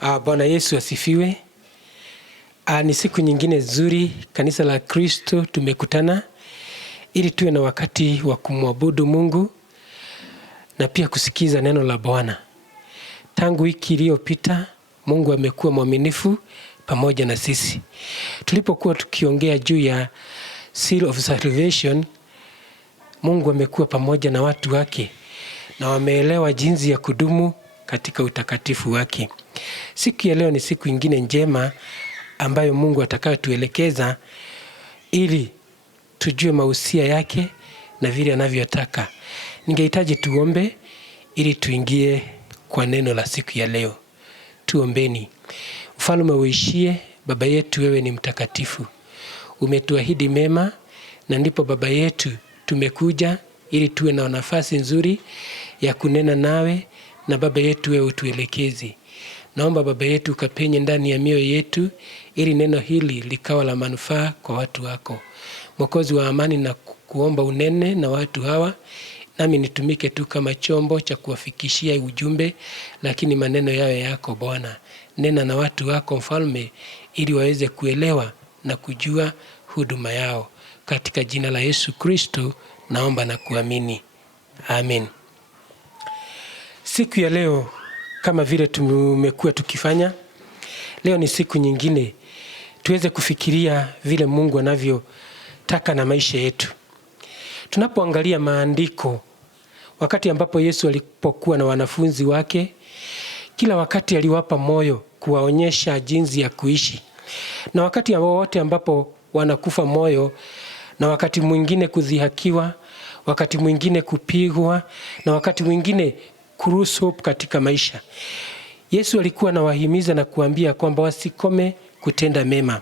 Bwana Yesu asifiwe. Ni siku nyingine nzuri, kanisa la Kristo tumekutana ili tuwe na wakati wa kumwabudu Mungu na pia kusikiza neno la Bwana. Tangu wiki iliyopita Mungu amekuwa mwaminifu pamoja na sisi. Tulipokuwa tukiongea juu ya seal of salvation, Mungu amekuwa pamoja na watu wake na wameelewa jinsi ya kudumu katika utakatifu wake. Siku ya leo ni siku ingine njema ambayo Mungu atakayotuelekeza ili tujue mahusia yake na vile anavyotaka. Ningehitaji tuombe ili tuingie kwa neno la siku ya leo. Tuombeni. Mfalme uishie, Baba yetu, wewe ni mtakatifu. Umetuahidi mema, na ndipo Baba yetu tumekuja ili tuwe na nafasi nzuri ya kunena nawe, na Baba yetu wewe utuelekeze. Naomba Baba yetu ukapenye ndani ya mioyo yetu ili neno hili likawa la manufaa kwa watu wako. Mwokozi wa amani, na kuomba unene na watu hawa, nami nitumike tu kama chombo cha kuwafikishia ujumbe, lakini maneno yawe yako Bwana. Nena na watu wako Mfalme, ili waweze kuelewa na kujua huduma yao. Katika jina la Yesu Kristo naomba na kuamini. Amen. Siku ya leo, kama vile tumekuwa tukifanya, leo ni siku nyingine tuweze kufikiria vile Mungu anavyotaka na maisha yetu. Tunapoangalia maandiko, wakati ambapo Yesu alipokuwa na wanafunzi wake, kila wakati aliwapa moyo, kuwaonyesha jinsi ya kuishi. Na wakati wote ambapo wanakufa moyo, na wakati mwingine kudhihakiwa, wakati mwingine kupigwa, na wakati mwingine kuruhusu hope katika maisha, Yesu alikuwa anawahimiza na kuambia kwamba wasikome kutenda mema.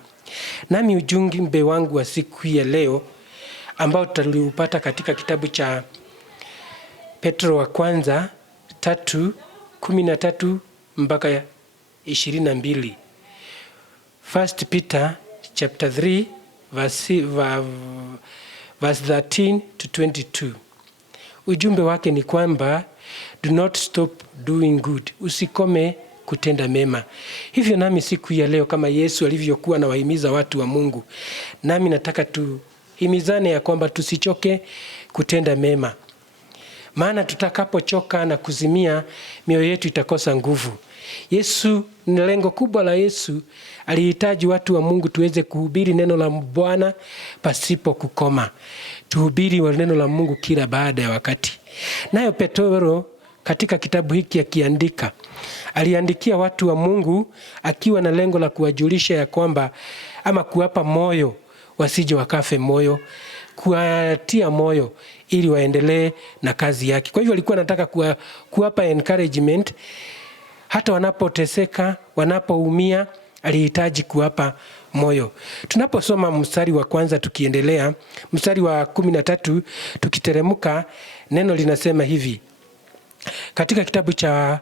Nami ujumbe wangu wa siku ya leo ambao tutaliupata katika kitabu cha Petro wa kwanza 3:13 mpaka 22. First Peter chapter 3 verse 13 to 22. Ujumbe wake ni kwamba do not stop doing good. Usikome kutenda mema. Hivyo nami siku ya leo, kama Yesu alivyokuwa anawahimiza watu wa Mungu, nami nataka tuhimizane ya kwamba tusichoke kutenda mema. Maana tutakapochoka na kuzimia, mioyo yetu itakosa nguvu. Yesu, ni lengo kubwa la Yesu, alihitaji watu wa Mungu tuweze kuhubiri neno la Bwana pasipo kukoma. Tuhubiri wa neno la Mungu kila baada ya wakati. Nayo Petro katika kitabu hiki aliandikia watu wa Mungu akiwa na lengo la kuwajulisha ya kwamba, ama kuwapa moyo wasije wakafe moyo, kuwatia moyo ili waendelee na kazi yake. Kwa hivyo alikuwa anataka kuwapa encouragement hata wanapoteseka, wanapoumia, alihitaji kuwapa moyo. Tunaposoma mstari wa kwanza tukiendelea, mstari wa 13 tukiteremka, neno linasema hivi. Katika kitabu cha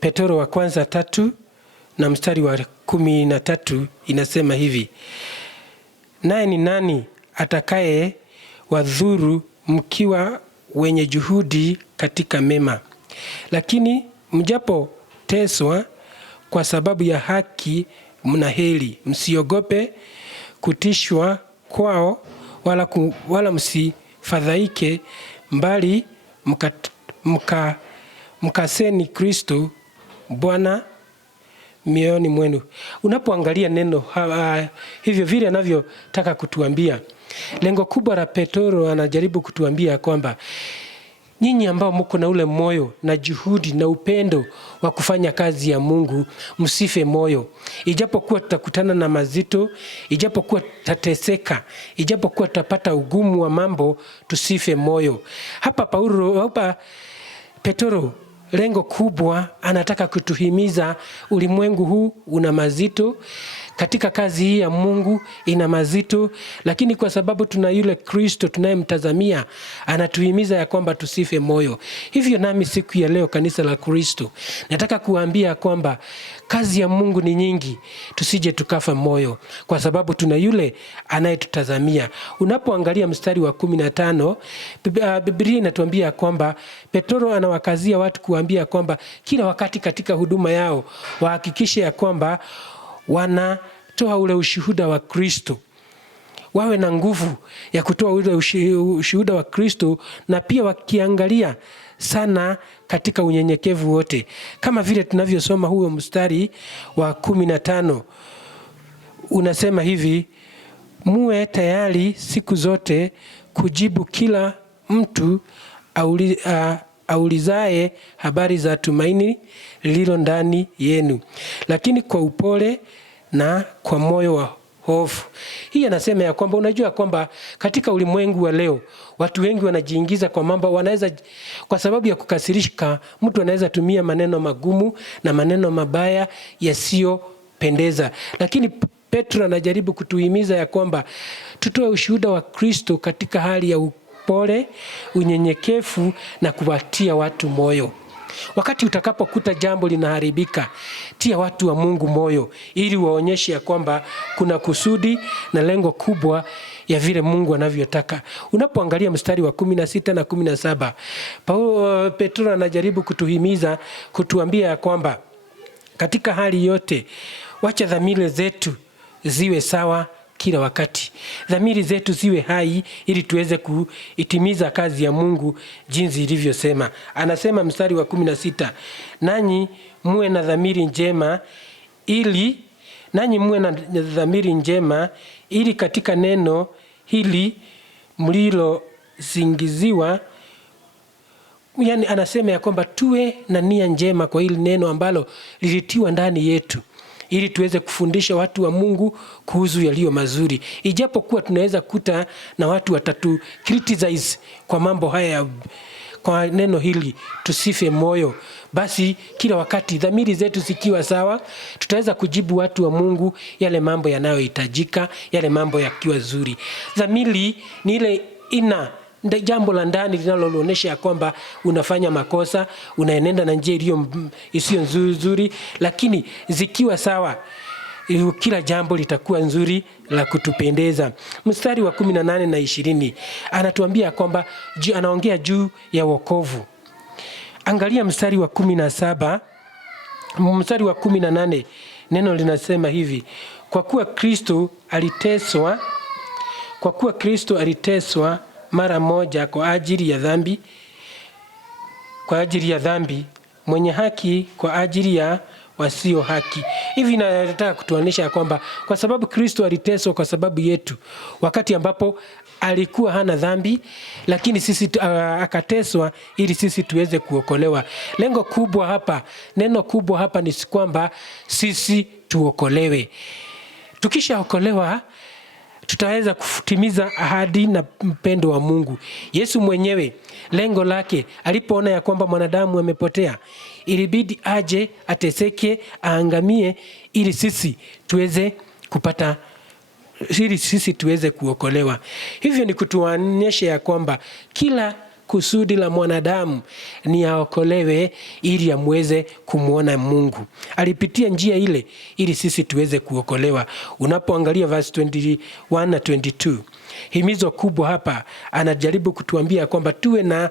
Petro wa kwanza 3 na mstari wa 13 inasema hivi. Naye ni nani atakaye wadhuru mkiwa wenye juhudi katika mema? Lakini mjapoteswa kwa sababu ya haki mna heri. Msiogope kutishwa kwao, wala msifadhaike, mbali mkaseni Kristo Bwana mioyoni mwenu. Unapoangalia neno hivyo vile anavyotaka kutuambia, lengo kubwa la Petro anajaribu kutuambia kwamba nyinyi ambao mko na ule moyo na juhudi na upendo wa kufanya kazi ya Mungu, msife moyo. Ijapokuwa tutakutana na mazito, ijapokuwa tutateseka, ijapokuwa tutapata ugumu wa mambo, tusife moyo. Hapa Petro, lengo kubwa anataka kutuhimiza, ulimwengu huu una mazito, katika kazi hii ya Mungu ina mazito, lakini kwa sababu tuna yule Kristo tunayemtazamia, anatuhimiza ya kwamba tusife moyo. Hivyo nami siku ya leo, kanisa la Kristo, nataka kuambia kwamba kazi ya Mungu ni nyingi, tusije tukafa moyo kwa sababu tuna yule anayetutazamia. Unapoangalia mstari wa 15, Biblia inatuambia kwamba Petro anawakazia watu kuambia kwamba kila wakati katika huduma yao wahakikishe ya kwamba wanatoa ule ushuhuda wa Kristo. Wawe na nguvu ya kutoa ule ushuhuda wa Kristo, na pia wakiangalia sana katika unyenyekevu wote, kama vile tunavyosoma huo mstari wa 15 unasema hivi: muwe tayari siku zote kujibu kila mtu aulizaye habari za tumaini lililo ndani yenu, lakini kwa upole na kwa moyo wa hofu. Hii anasema ya kwamba unajua kwamba katika ulimwengu wa leo watu wengi wanajiingiza kwa mambo, wanaweza kwa sababu ya kukasirika, mtu anaweza tumia maneno magumu na maneno mabaya yasiyopendeza. Lakini Petro anajaribu kutuhimiza ya kwamba tutoe ushuhuda wa Kristo katika hali ya upole, unyenyekevu na kuwatia watu moyo. Wakati utakapokuta jambo linaharibika, tia watu wa Mungu moyo ili waonyeshe ya kwamba kuna kusudi na lengo kubwa ya vile Mungu anavyotaka. Unapoangalia mstari wa 16 na 17, Petro anajaribu kutuhimiza, kutuambia ya kwamba katika hali yote wacha dhamiri zetu ziwe sawa kila wakati. Dhamiri zetu ziwe hai ili tuweze kuitimiza kazi ya Mungu jinsi ilivyosema. Anasema mstari wa 16, nanyi muwe na dhamiri njema ili katika neno hili mlilosingiziwa. Yani anasema ya kwamba tuwe na nia njema kwa hili neno ambalo lilitiwa ndani yetu, ili tuweze kufundisha watu wa Mungu kuhusu yaliyo mazuri. Ijapokuwa tunaweza kuta na watu watatu criticize kwa mambo haya, kwa neno hili, tusife moyo. Basi kila wakati dhamiri zetu zikiwa sawa, tutaweza kujibu watu wa Mungu yale mambo yanayohitajika, yale mambo yakiwa zuri. Dhamiri ni ile jambo la ndani linaloonyesha ya kwamba unafanya makosa, unaenenda na njia isiyo nzuri, lakini zikiwa sawa, kila jambo litakuwa nzuri la kutupendeza. Mstari wa 18 na 20 anatuambia kwamba anaongea juu ya wokovu. Angalia mstari wa 17, mstari wa 18, neno linasema hivi: kwa kuwa Kristo aliteswa mara moja kwa ajili ya dhambi, mwenye haki kwa ajili ya wasio haki. Hivi nataka kutuonyesha kwamba kwa sababu Kristo aliteswa kwa sababu yetu, wakati ambapo alikuwa hana dhambi, lakini sisi akateswa ili sisi tuweze kuokolewa. Lengo kubwa hapa, neno kubwa hapa ni kwamba sisi tuokolewe. Tukishaokolewa tutaweza kutimiza ahadi na mpendo wa Mungu. Yesu mwenyewe lengo lake alipoona ya kwamba mwanadamu amepotea, ilibidi aje ateseke, aangamie ili sisi tuweze kuokolewa. Hivyo ni kutuonyesha ya kwamba kila kusudi la mwanadamu ni aokolewe ili amweze kumwona Mungu. Alipitia njia ile ili sisi tuweze kuokolewa. Unapoangalia verse 21 na 22, himizo kubwa hapa anajaribu kutuambia kwamba tuwe na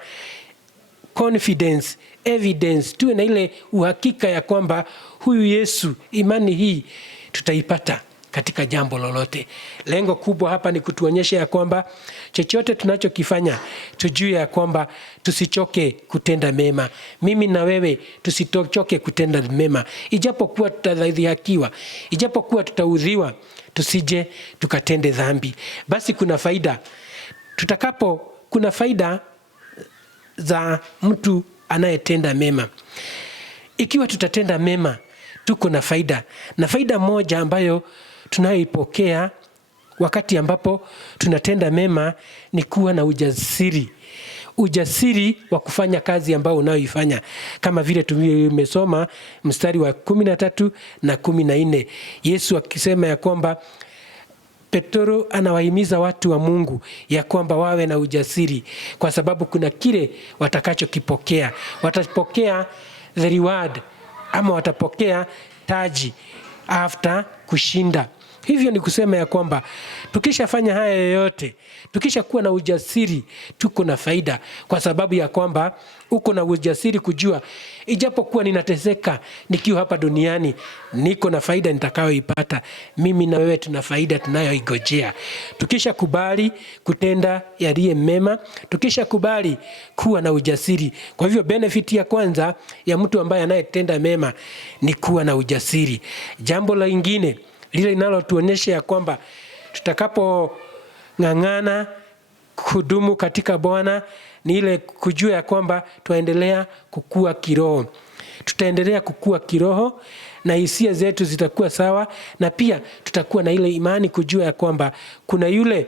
confidence, evidence, tuwe na ile uhakika ya kwamba huyu Yesu, imani hii tutaipata katika jambo lolote. Lengo kubwa hapa ni kutuonyesha ya kwamba chochote tunachokifanya tujue ya kwamba tusichoke kutenda mema. Mimi na wewe tusichoke kutenda mema. Ijapokuwa tutadhihakiwa, ijapokuwa tutaudhiwa, tusije tukatende dhambi. Basi kuna faida. Kuna faida za mtu anayetenda mema. Ikiwa tutatenda mema, tuko na faida. Na faida moja ambayo tunayoipokea wakati ambapo tunatenda mema ni kuwa na ujasiri. ujasiri wa kufanya kazi ambao unayoifanya, kama vile tumesoma mstari wa 13 na 14, Yesu akisema ya kwamba Petro anawahimiza watu wa Mungu ya kwamba wawe na ujasiri, kwa sababu kuna kile watakachokipokea. Watapokea the reward, ama watapokea taji after kushinda. Hivyo ni kusema ya kwamba tukishafanya haya yote, tukisha kuwa na ujasiri, tuko na faida, kwa sababu ya kwamba uko na ujasiri kujua ijapokuwa ninateseka nikiwa hapa duniani, niko na faida nitakayoipata. Mimi na wewe tuna faida tunayoigojea. Tukisha kubali kutenda yaliyo mema, tukisha kubali kuwa na ujasiri. Kwa hivyo benefit ya kwanza ya mtu ambaye anayetenda mema ni kuwa na ujasiri. Jambo la lingine lile linalotuonyesha ya kwamba tutakapong'ang'ana kudumu katika Bwana ni ile kujua ya kwamba tuendelea kukua kiroho. Tutaendelea kukua kiroho na hisia zetu zitakuwa sawa, na pia tutakuwa na ile imani kujua ya kwamba kuna yule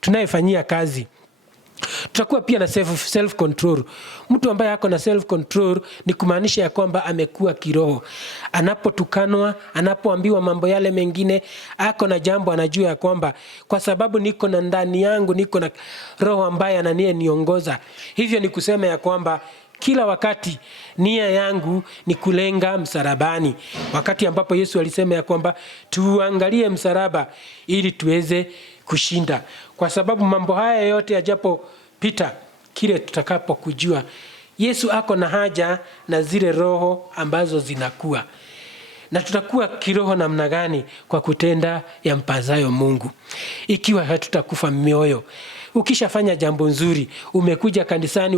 tunayefanyia kazi. Tutakuwa pia na self control. Mtu ambaye ako na self control ni kumaanisha ya kwamba amekuwa kiroho. Anapotukanwa, anapoambiwa mambo yale mengine, ako na jambo anajua ya kwamba kwa sababu niko na ndani yangu, niko na roho ambaye ananiongoza. Hivyo ni kusema ya kwamba kila wakati nia yangu ni kulenga msalabani. Wakati ambapo Yesu alisema ya kwamba tuangalie msalaba ili tuweze kushinda. Kwa sababu mambo haya yote yajapopita, kile tutakapo kujua Yesu ako na haja na zile roho ambazo zinakuwa. Na tutakuwa kiroho namna gani? Kwa kutenda yampasayo Mungu. Ikiwa hatutakufa mioyo. Ukishafanya jambo nzuri, umekuja kanisani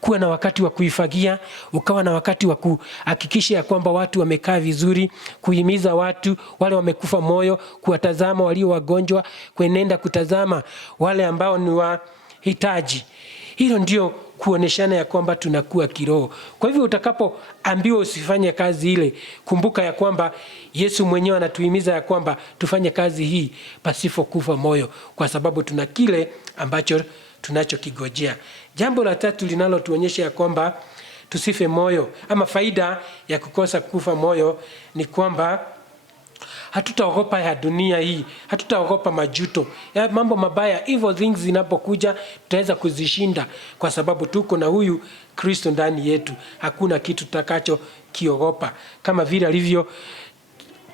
kuwa na wakati wa kuifagia, ukawa na wakati wa kuhakikisha ya kwamba watu wamekaa vizuri, kuhimiza watu wale wamekufa moyo, kuwatazama walio wagonjwa, kuenenda kutazama wale ambao ni wahitaji. Hilo ndio kuoneshana ya kwamba tunakuwa kiroho. Kwa hivyo utakapoambiwa usifanye kazi ile, kumbuka ya kwamba Yesu mwenyewe anatuhimiza ya kwamba tufanye kazi hii pasipo kufa moyo, kwa sababu tuna kile ambacho tunachokigojea. Jambo la tatu linalotuonyesha ya kwamba tusife moyo, ama faida ya kukosa kufa moyo, ni kwamba hatutaogopa ya dunia hii, hatutaogopa majuto ya mambo mabaya. Evil things zinapokuja, tutaweza kuzishinda kwa sababu tuko na huyu Kristo ndani yetu. Hakuna kitu tutakacho kiogopa, kama vile alivyo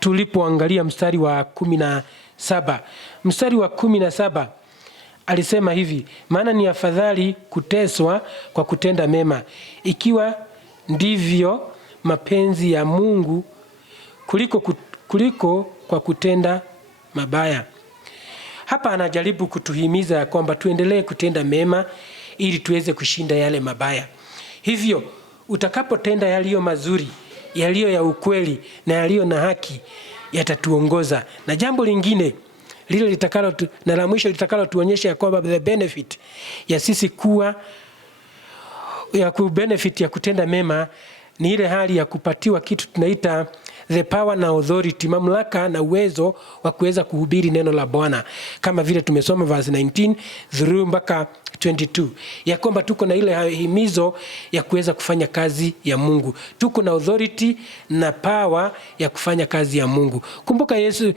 tulipoangalia mstari wa 17. Mstari wa 17 alisema hivi: maana ni afadhali kuteswa kwa kutenda mema, ikiwa ndivyo mapenzi ya Mungu, kuliko kwa kutenda mabaya. Hapa anajaribu kutuhimiza ya kwamba tuendelee kutenda mema ili tuweze kushinda yale mabaya. Hivyo utakapotenda yaliyo mazuri, yaliyo ya ukweli na yaliyo na haki, yatatuongoza. Na jambo lingine lile na la mwisho litakalo tuonyesha ya kwamba the benefit ya sisi benefit ya kutenda mema ni ile hali ya kupatiwa kitu tunaita the power na authority, mamlaka na uwezo wa kuweza kuhubiri neno la Bwana, kama vile tumesoma verse 19 through mpaka 22, ya kwamba tuko na ile himizo ya kuweza kufanya kazi ya Mungu. Tuko na authority na power ya kufanya kazi ya Mungu. Kumbuka Yesu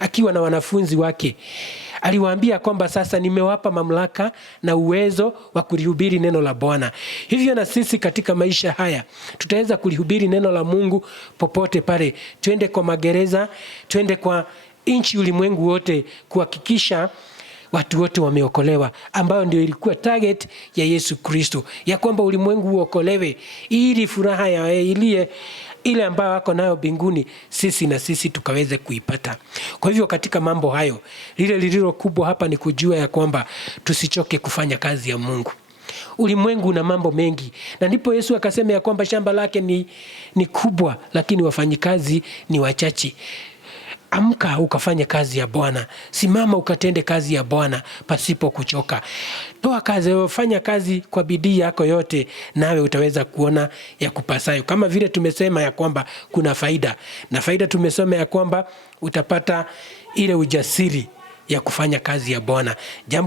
akiwa na wanafunzi wake aliwaambia kwamba sasa nimewapa mamlaka na uwezo wa kulihubiri neno la Bwana. Hivyo na sisi katika maisha haya tutaweza kulihubiri neno la Mungu popote pale. Twende kwa magereza, twende kwa nchi, ulimwengu wote, kuhakikisha watu wote wameokolewa, ambayo ndio ilikuwa target ya Yesu Kristo, ya kwamba ulimwengu uokolewe ili furaha ya ile ambayo wako nayo mbinguni sisi tukaweze kuipata. Kwa hivyo katika mambo hayo, lililo kubwa hapa ni kujua ya kwamba tusichoke kufanya kazi ya Mungu. Ulimwengu una mambo mengi, na ndipo Yesu akasema ya kwamba shamba lake ni kubwa, lakini wafanyikazi ni wachache. Amka ukafanye kazi ya Bwana. Simama ukatende kazi ya Bwana pasipo kuchoka. Toa kazi, fanya kazi kwa bidii yako yote, nawe utaweza kuona ya kupasayo. Kama vile tumesema ya kwamba kuna faida. Na faida tumesema ya kwamba utapata ile ujasiri ya kufanya kazi ya Bwana.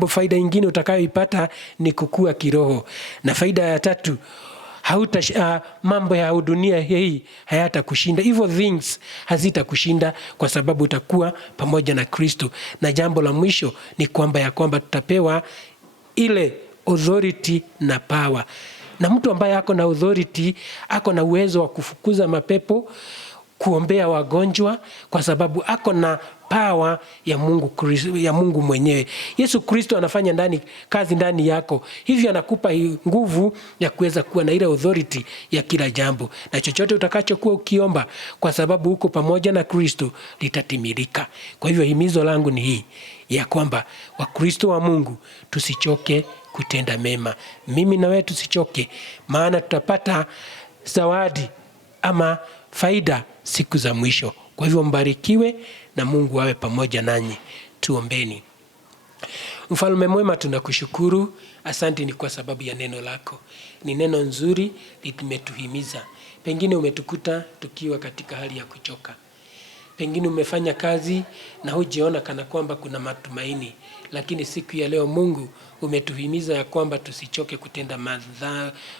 Faida ingine utakayoipata ni kukua kiroho. Na faida ya tatu, mambo ya dunia hii hayatakushinda. Evil things hazitakushinda kwa sababu utakuwa pamoja na Kristo. Na jambo la mwisho ni kwamba tutapewa ile authority na power. Na mtu ambaye ako na authority, ako na uwezo wa kufukuza mapepo, kuombea wagonjwa, kwa sababu ako na power ya Mungu mwenyewe. Yesu Kristo anafanya kazi ndani yako. Hivyo anakupa nguvu ya kuweza kuwa na ile authority ya kila jambo. Na chochote utakachokuwa ukiomba, kwa sababu uko pamoja na Kristo, litatimilika. Kwa hivyo himizo langu ni hii, ya kwamba Wakristo wa Mungu tusichoke kutenda mema. Mimi na wewe tusichoke, maana tutapata zawadi ama faida siku za mwisho. Kwa hivyo mbarikiwe na Mungu awe pamoja nanyi. Tuombeni. Mfalme mwema, tunakushukuru. Asante ni kwa sababu ya neno lako. Ni neno nzuri, limetuhimiza. Pengine umetukuta tukiwa katika hali ya kuchoka. Pengine umefanya kazi na hujiona kana kwamba kuna matumaini. Lakini siku ya leo Mungu umetuhimiza ya kwamba tusichoke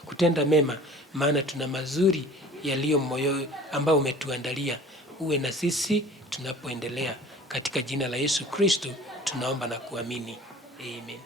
kutenda mema, maana tuna mazuri yaliyo moyo ambao umetuandalia. Uwe na sisi tunapoendelea. Katika jina la Yesu Kristo tunaomba na kuamini. Amen.